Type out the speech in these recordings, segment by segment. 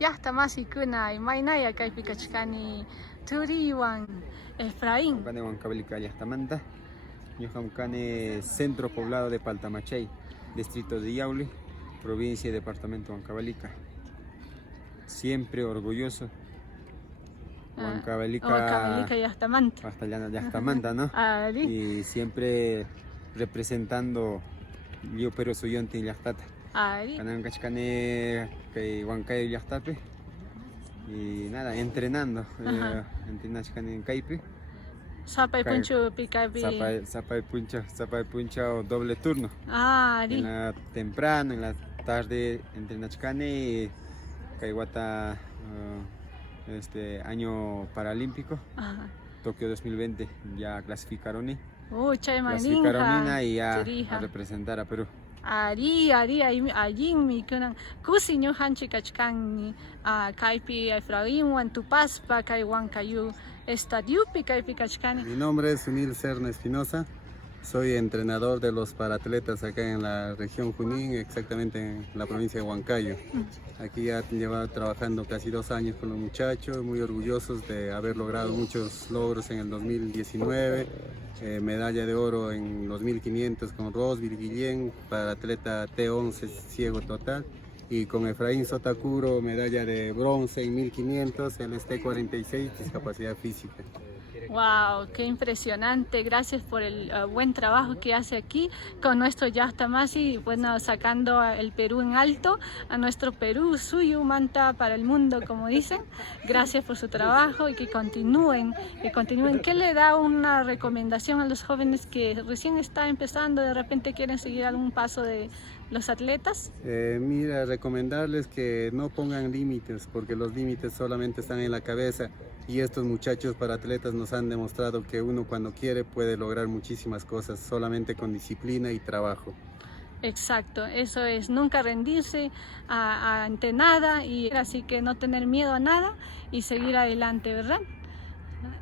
llaqtamasykuna imaynaya kaypi kachkani Turiwan Efraín. Kani Huancavelica llaqtamanta, ñuqam kani centro poblado de Paltamachay, distrito de Yauli, provincia y departamento Huancavelica. Siempre orgulloso. Huancavelica llaqtamanta. Hasta llaqtamanta, ¿no? Y siempre representando yo pero soy yonti llaqtata. Kanan kachkani kay Huancayo llaqtapi. Y nada, entrenando. Entrenachkani en kaypi. Sapay punchupi kaypi. Sapay puncha o doble turno. En la temprano, en la tarde entrenachkani kay wata año paralímpico. Tokio 2020 ya clasificaron y ya a representar a Perú. Allí mi kunan kusiño hanchi kachkan kaypi Efraín wan tupaspa kay Huancayo estadiupi kaypi kachkani. Mi nombre es Sunil Serna Espinosa, soy entrenador de los paratletas acá en la región Junín, exactamente en la provincia de Huancayo. Aquí ya llevo trabajando casi 2 años con los muchachos, muy orgullosos de haber logrado muchos logros en el 2019. Medalla de oro en los 1500 con Rosville Guillén, para atleta T11 ciego total, y con Efraín Sotakuro medalla de bronce en 1500, el T46 discapacidad física. Wow, qué impresionante. Gracias por el buen trabajo que hace aquí con nuestro Llaqtamasi, bueno, sacando el Perú en alto, a nuestro Perú, suyo manta para el mundo, como dicen. Gracias por su trabajo y que continúen, ¿Qué le da una recomendación a los jóvenes que recién están empezando, de repente quieren seguir algún paso de los atletas? Mira, recomendarles que no pongan límites, porque los límites solamente están en la cabeza. Y estos muchachos para atletas nos han demostrado que uno cuando quiere puede lograr muchísimas cosas, solamente con disciplina y trabajo. Exacto, eso es, nunca rendirse ante nada, y así que no tener miedo a nada y seguir adelante, ¿verdad?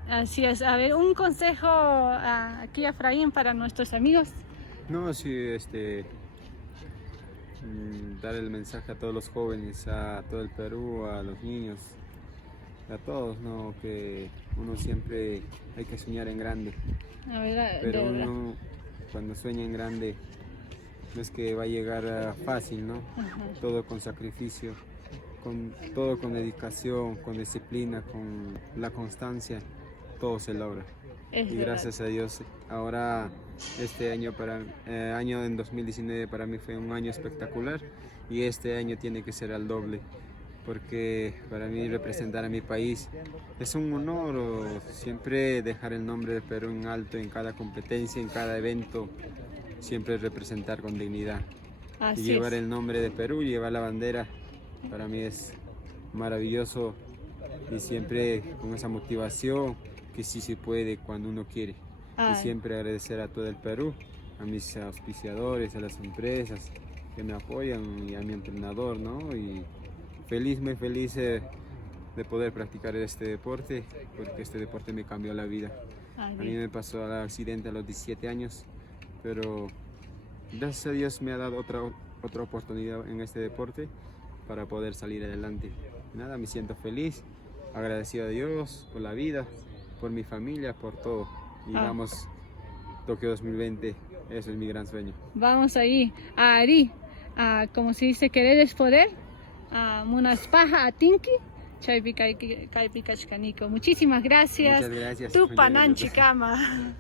Así es. A ver, un consejo aquí, Efraín, para nuestros amigos. No, sí, dar el mensaje a todos los jóvenes, a todo el Perú, a los niños, a todos, ¿no? Que uno siempre hay que soñar en grande. Pero uno cuando sueña en grande no es que va a llegar fácil, ¿no? Todo con sacrificio, todo con dedicación, con disciplina, con la constancia, todo se logra. Y gracias a Dios, ahora este año año en 2019 para mí fue un año espectacular, y este año tiene que ser al doble, porque para mí representar a mi país es un honor, siempre dejar el nombre de Perú en alto en cada competencia, en cada evento, siempre representar con dignidad. Y llevar el nombre de Perú, llevar la bandera, para mí es maravilloso, y siempre con esa motivación que sí se puede cuando uno quiere. Y siempre agradecer a todo el Perú, a mis auspiciadores, a las empresas que me apoyan y a mi entrenador, ¿no? Y muy feliz de poder practicar este deporte, porque este deporte me cambió la vida. A mí me pasó el accidente a los 17 años, pero gracias a Dios me ha dado otra oportunidad en este deporte para poder salir adelante. Nada, me siento feliz, agradecido a Dios por la vida, por mi familia, por todo. Y vamos, Tokio 2020, eso es mi gran sueño. Vamos ahí, Ari, como se dice, querer es poder. Munaspaja atinki, chaypi kaypi kachkaniko. Muchísimas gracias. Muchas gracias. Tu pananchikama.